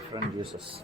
different uses.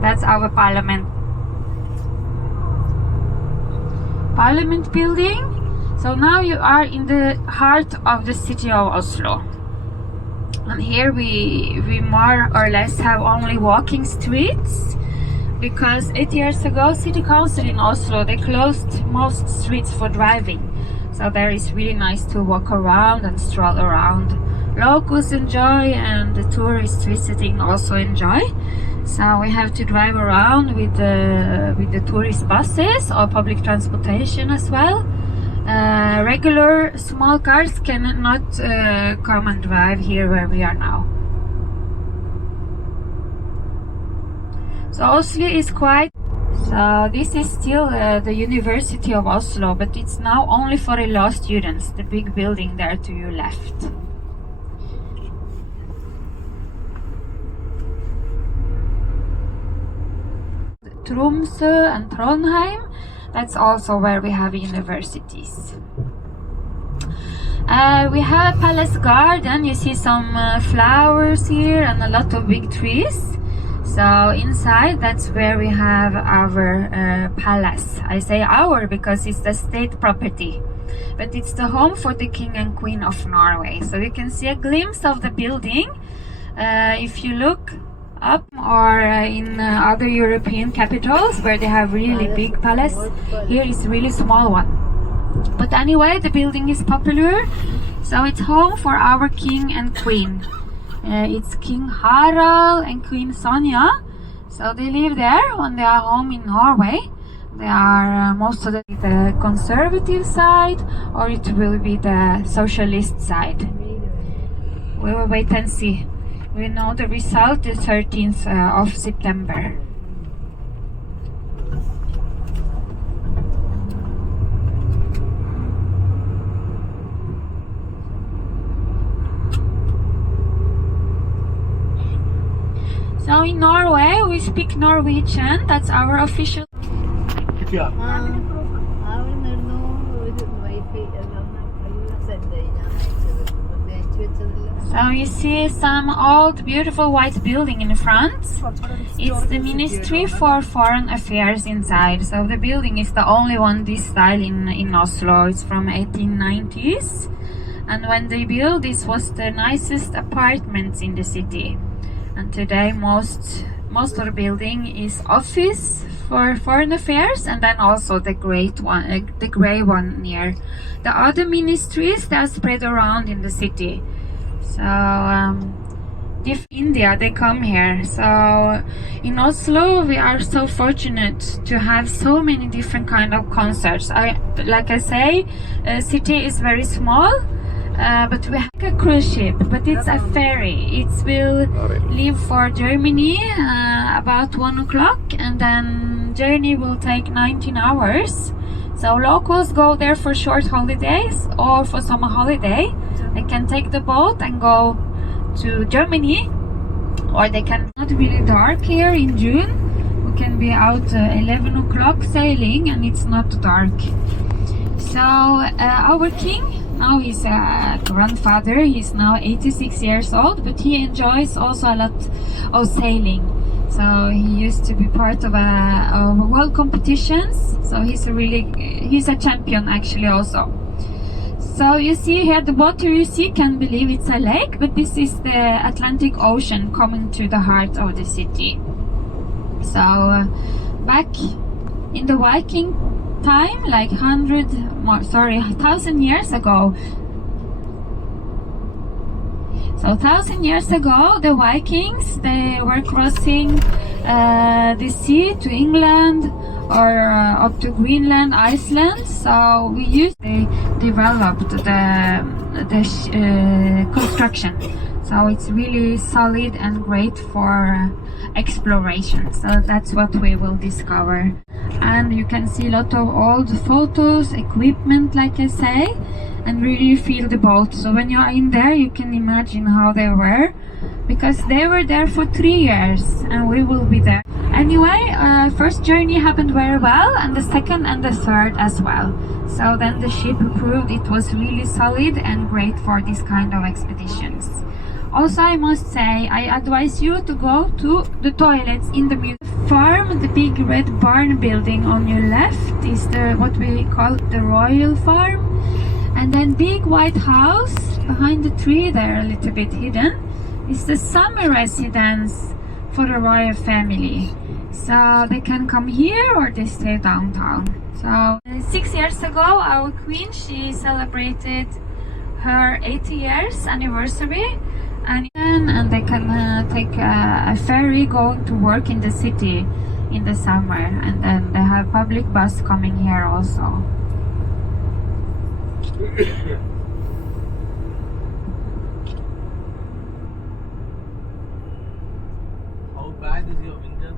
That's our Parliament building. So now you are in the heart of the city of Oslo. And here we more or less have only walking streets, because 8 years ago City Council in Oslo, they closed most streets for driving. So there is really nice to walk around and stroll around. Locals enjoy and the tourists visiting also enjoy. So we have to drive around with the tourist buses or public transportation as well. Regular small cars cannot come and drive here where we are now. So Oslo is quite... So this is still the University of Oslo, but it's now only for the law students, the big building there to your left. Tromsø and Trondheim, that's also where we have universities. We have a palace garden. You see some flowers here and a lot of big trees. So inside, that's where we have our palace. I say our because it's the state property, but it's the home for the King and Queen of Norway. So you can see a glimpse of the building if you look up, or in other European capitals where they have really big palace. Here is really small one. But anyway, the building is popular, so it's home for our king and queen. It's King Harald and Queen Sonja. So they live there when they are home in Norway. They are most of the conservative side, or it will be the socialist side. We will wait and see. We know the result the 13th of September. So in Norway we speak Norwegian. That's our official. Yeah. So you see some old beautiful white building in front. It's the Ministry for Foreign Affairs inside. So the building is the only one this style in Oslo. It's from 1890s. And when they built, this was the nicest apartments in the city. And today most of the building is office for foreign affairs, and then also the gray one near. The other ministries, they are spread around in the city. So India, they come here. So in Oslo we are so fortunate to have so many different kind of concerts. Like I say, city is very small, but we have a cruise ship, but it's a ferry. It will leave for Germany about 1 o'clock, and then journey will take 19 hours. So locals go there for short holidays or for summer holiday. They can take the boat and go to Germany, or they can... Not really dark here in June. We can be out 11 o'clock sailing and it's not dark. So our king, now he's a grandfather, he's now 86 years old, but he enjoys also a lot of sailing. So he used to be part of world competitions. So he's a champion actually also. So you see here, the water you see, can believe it's a lake, but this is the Atlantic Ocean coming to the heart of the city. So back in the Viking time, like 1,000 years ago, So 1,000 years ago, the Vikings, they were crossing the sea to England or up to Greenland, Iceland. So they developed the construction. So it's really solid and great for exploration. So that's what we will discover. And you can see a lot of old photos, equipment, like I say, and really feel the boat. So when you are in there, you can imagine how they were, because they were there for 3 years and we will be there. Anyway, first journey happened very well, and the second and the third as well. So then the ship proved it was really solid and great for this kind of expeditions. Also, I must say, I advise you to go to the toilets in the museum. Farm, the big red barn building on your left is what we call the royal farm. And then big white house behind the tree there, a little bit hidden, is the summer residence for the royal family. So they can come here or they stay downtown. So 6 years ago, our queen, she celebrated her 80 years anniversary. And they can take a ferry going to work in the city in the summer, and then they have public bus coming here also. How bad is your winter?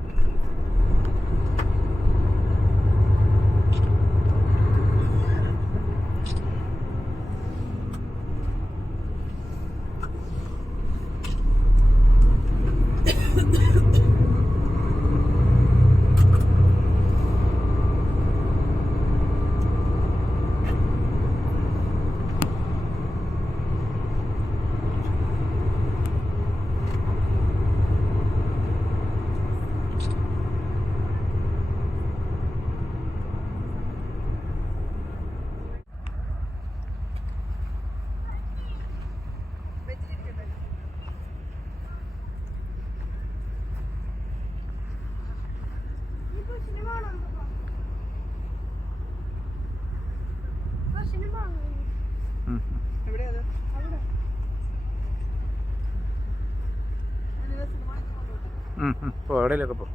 എവിടെയൊക്കെ പോ.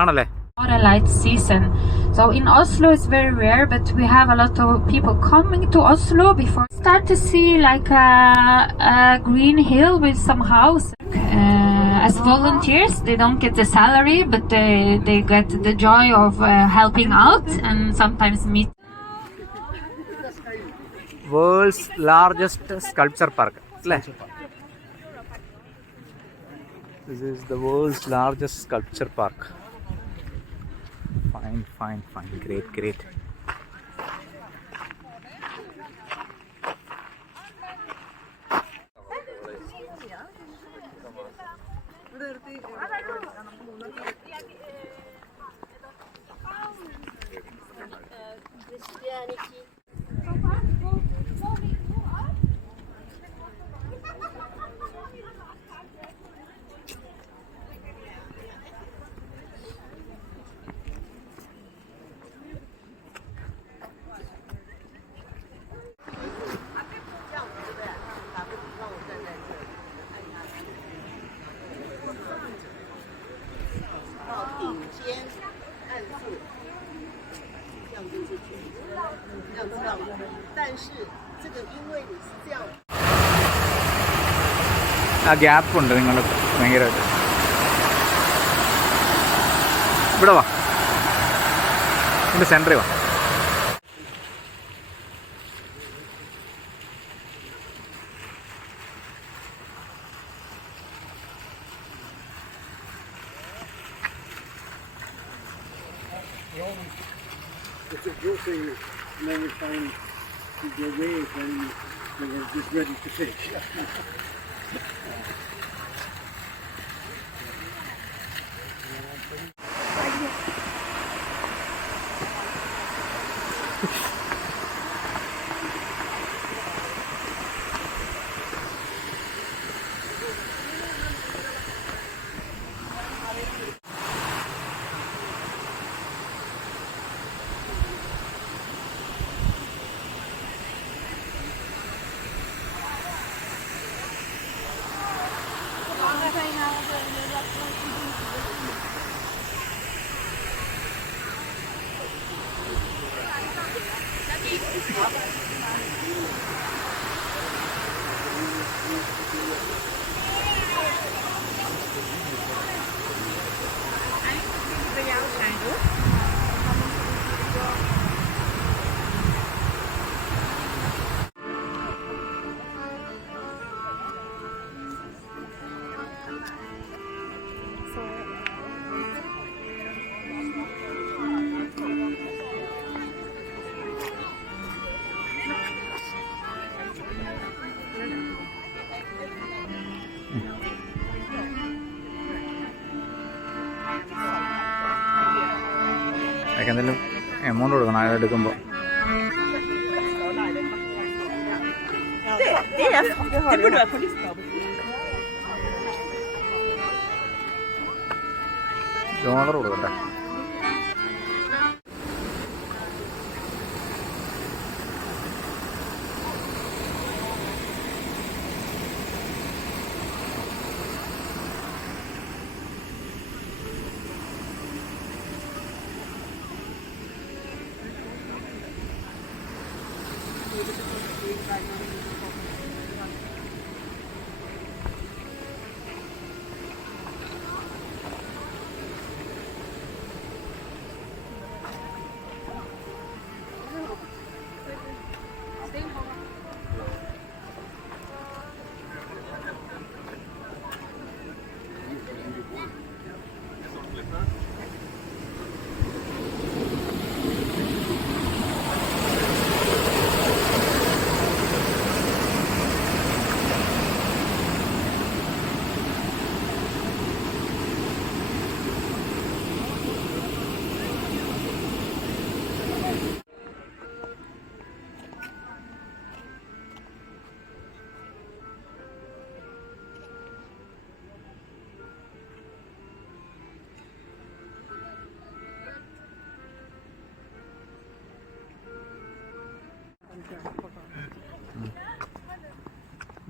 ആണല്ലേ? Not a light season. So in Oslo it's very rare, but we have a lot of people coming to Oslo before start to see like a green hill with some house. As volunteers, they don't get the salary, but they get the joy of helping out and sometimes meet. World's largest sculpture park. This is the world's largest sculpture park. Fine. Great. ആ ഗ്യാപ്പുണ്ട് നിങ്ങൾ ഭയങ്കരമായിട്ട്. ഇവിടെ വാ, ഇതിൻ്റെ സെൻറ്ററിൽ വാ. It's a good thing, and then we found the way when they were just ready to fish. എന്തെങ്കിലും എമൗണ്ട് കൊടുക്കണം അത് എടുക്കുമ്പോൾ. $1 കൊടുക്കട്ടെ.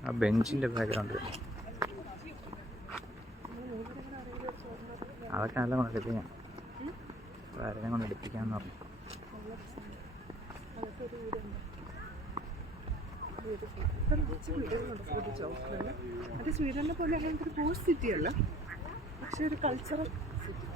ആ ബെഞ്ചിൻ്റെ ബാക്ക്ഗ്രൗണ്ട് അതൊക്കെ നല്ല കൊണ്ട് എടുപ്പിക്കാം. ആരെയും കൊണ്ട് എടുപ്പിക്കാമെന്ന് പറഞ്ഞു. അത് സ്വീഡനെ പോലെ അങ്ങനത്തെ ഒരു പോസ്റ്റ് സിറ്റി അല്ല, പക്ഷെ ഒരു കൾച്ചറൽ സിറ്റി.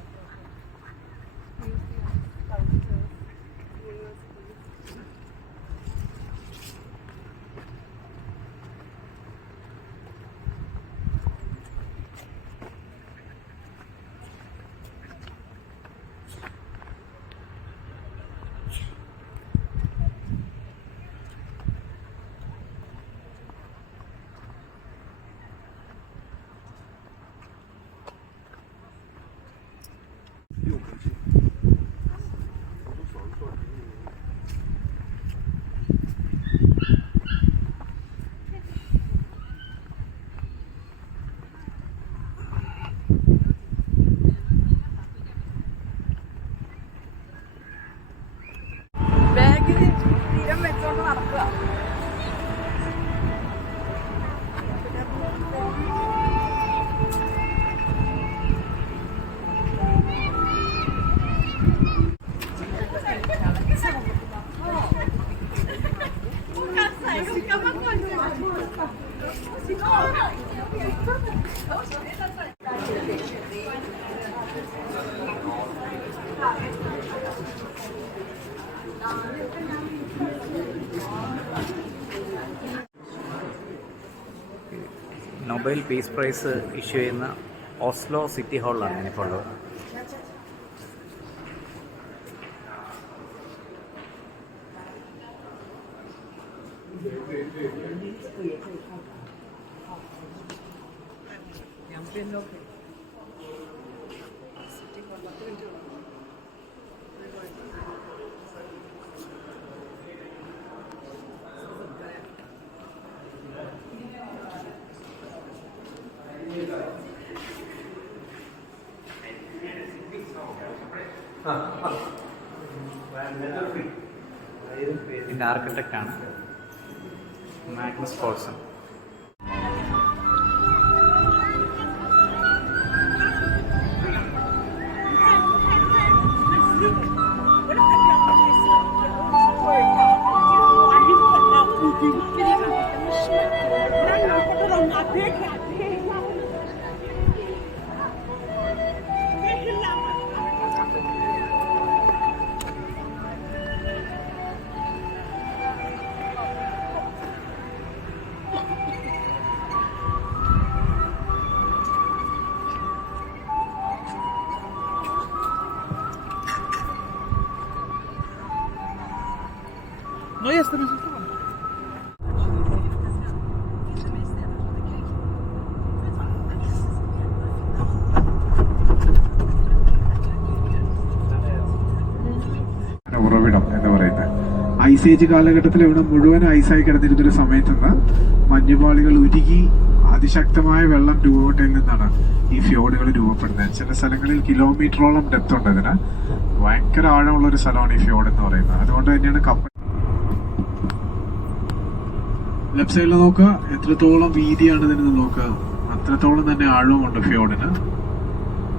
ബാഗിന് തീരം വെച്ചോണ്ട് നടക്കുക. നൊബേൽ പീസ് പ്രൈസ് ഇഷ്യൂ ചെയ്യുന്ന ഓസ്ലോ സിറ്റി ഹാളിലാണ് ഞാനിപ്പോൾ ഉള്ളത്. ഇതിൻ്റെ ആർക്കിടെക്റ്റാണ് Magnus Poulsson. No jestem już tam. ഉറവിടം എന്ന് പറയുന്നത് ഐസ് ഏജ് കാലഘട്ടത്തിൽ ഇവിടെ മുഴുവൻ ഐസായി കിടന്നിരുന്നൊരു സമയത്ത് നിന്ന് മഞ്ഞുപാളികൾ ഉരുകി അതിശക്തമായ വെള്ളം രൂപപ്പെട്ടതിൽ നിന്നാണ് ഈ ഫ്യോർഡുകൾ രൂപപ്പെടുന്നത്. ചില സ്ഥലങ്ങളിൽ കിലോമീറ്ററോളം ഡെപ്ത് ഉണ്ട്. ഇതിന് ഭയങ്കര ആഴമുള്ള ഒരു സ്ഥലമാണ് ഈ ഫ്യോർഡ് എന്ന് പറയുന്നത്. അതുകൊണ്ട് തന്നെയാണ് കപ്പൽ ലെഫ്റ്റ് സൈഡിൽ നോക്കുക, എത്രത്തോളം വീതിയാണ് ഇതിന് നോക്കുക, അത്രത്തോളം തന്നെ ആഴവുമുണ്ട് ഫ്യോർഡിന്.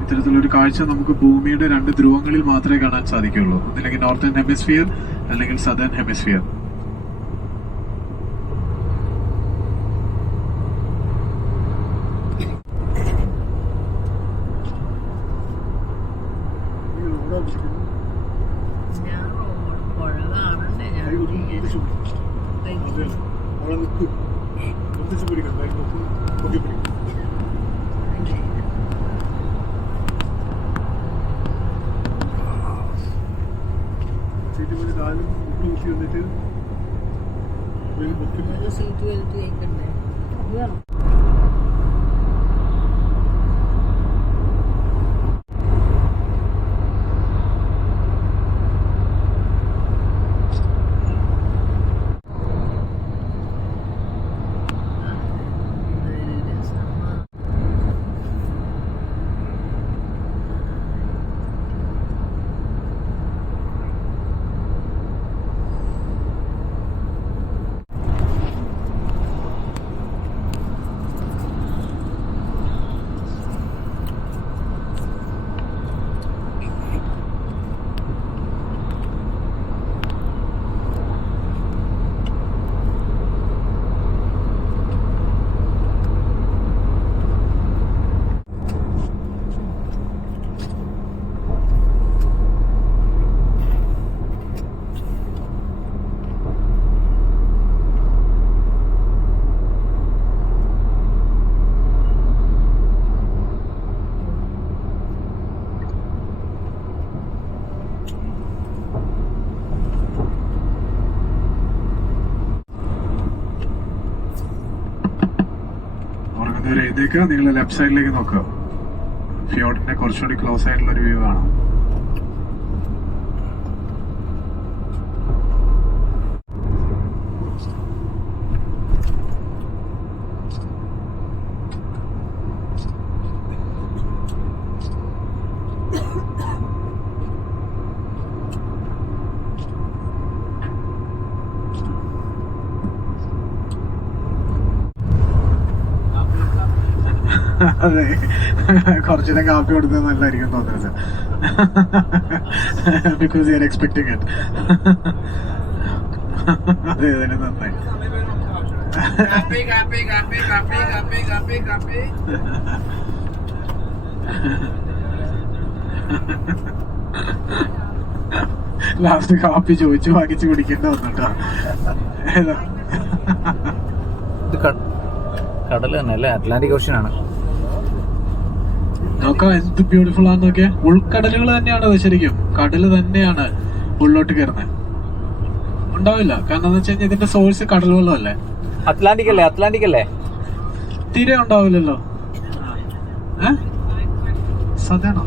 ഇത്തരത്തിലൊരു കാഴ്ച നമുക്ക് ഭൂമിയുടെ 2 ധ്രുവങ്ങളിൽ മാത്രമേ കാണാൻ സാധിക്കുള്ളൂ. ഒന്നില്ലെങ്കിൽ നോർത്തേൺ ഹെമിസ്ഫിയർ അല്ലെങ്കിൽ സദേൺ ഹെമിസ്ഫിയർ. എഴുതേക്ക് നിങ്ങൾ ലെഫ്റ്റ് സൈഡിലേക്ക് നോക്കുക. ഫ്യോർഡിന്റെ കുറച്ചുകൂടി ക്ലോസ് ആയിട്ടുള്ള ഒരു വ്യൂ കാണാം. അതെ, കുറച്ചുകൂടെ കാപ്പി കൊടുത്തത് നല്ലതായിരിക്കും തോന്നുന്നത്. Because you are expecting it. അതെ, അതിന് നന്നായി. ലാസ്റ്റ് കാപ്പി ചോദിച്ചു വാങ്ങിച്ച് കുടിക്കേണ്ട വന്നിട്ടോ. കടൽ തന്നെ അല്ലേ? അറ്റ്ലാന്റിക് ഓഷ്യൻ ആണ്. നോക്കാം എന്ത് ബ്യൂട്ടിഫുൾ ആണെന്ന് നോക്കിയാ. ഉൾക്കടലുകൾ തന്നെയാണ് അത്. ശരിക്കും കടല് തന്നെയാണ് ഉള്ളോട്ട് കയറുന്നത്. ഉണ്ടാവില്ല, കാരണം എന്താ വെച്ച് കഴിഞ്ഞാൽ ഇതിന്റെ സോഴ്സ് കടൽ വെള്ളമല്ലേ. അറ്റ്ലാന്റിക് അല്ലേ? അറ്റ്ലാന്റിക് അല്ലേ? തീരെ ഉണ്ടാവില്ലല്ലോ. സതേണോ?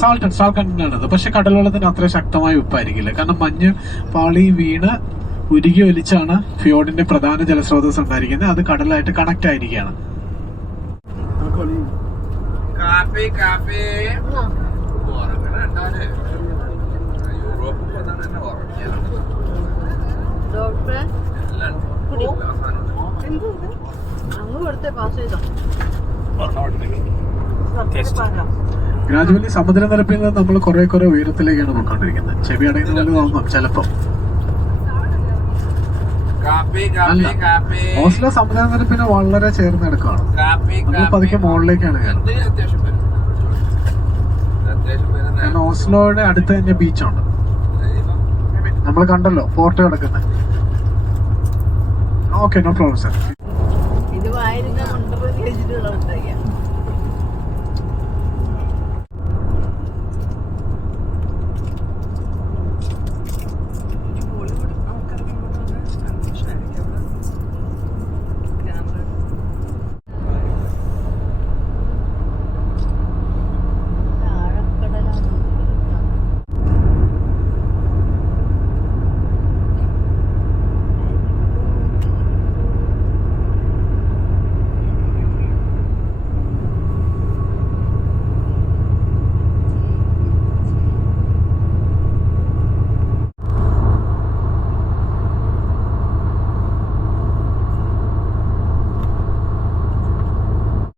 സാൾട്ട് കണ്ടന്റ് ആണത്. പക്ഷെ കടൽ വെള്ളത്തിന് അത്ര ശക്തമായ ഉപ്പായിരിക്കില്ല, കാരണം മഞ്ഞ് പാളി വീണ് ഉരുകി ഒലിച്ചാണ് ഫ്യോർഡിന്റെ പ്രധാന ജലസ്രോതസ് ഉണ്ടായിരിക്കുന്നത്. അത് കടലായിട്ട് കണക്ട് ആയിരിക്കുകയാണ്. ഗ്രാജുവലി സമുദ്രനിരപ്പിൽ നിന്ന് നമ്മൾ കുറെ ഉയരത്തിലേക്കാണ് പോയിക്കൊണ്ടിരിക്കുന്നത്. ചെവി അടയുന്ന പോലെ തോന്നും ചിലപ്പോ. ഓസ്ലോ സമുദ്രനിരപ്പിന് വളരെ ചേർന്ന് കിടക്കുകയാണ്. നമ്മൾ പതുക്കെ മുകളിലേക്കാണ് കയറുന്നത്. കാരണം ഓസ്ലോയുടെ അടുത്ത് തന്നെ ബീച്ചുണ്ട്. നമ്മൾ കണ്ടല്ലോ ഫോർട്ട് കിടക്കുന്നത്. Okay, no problem sir.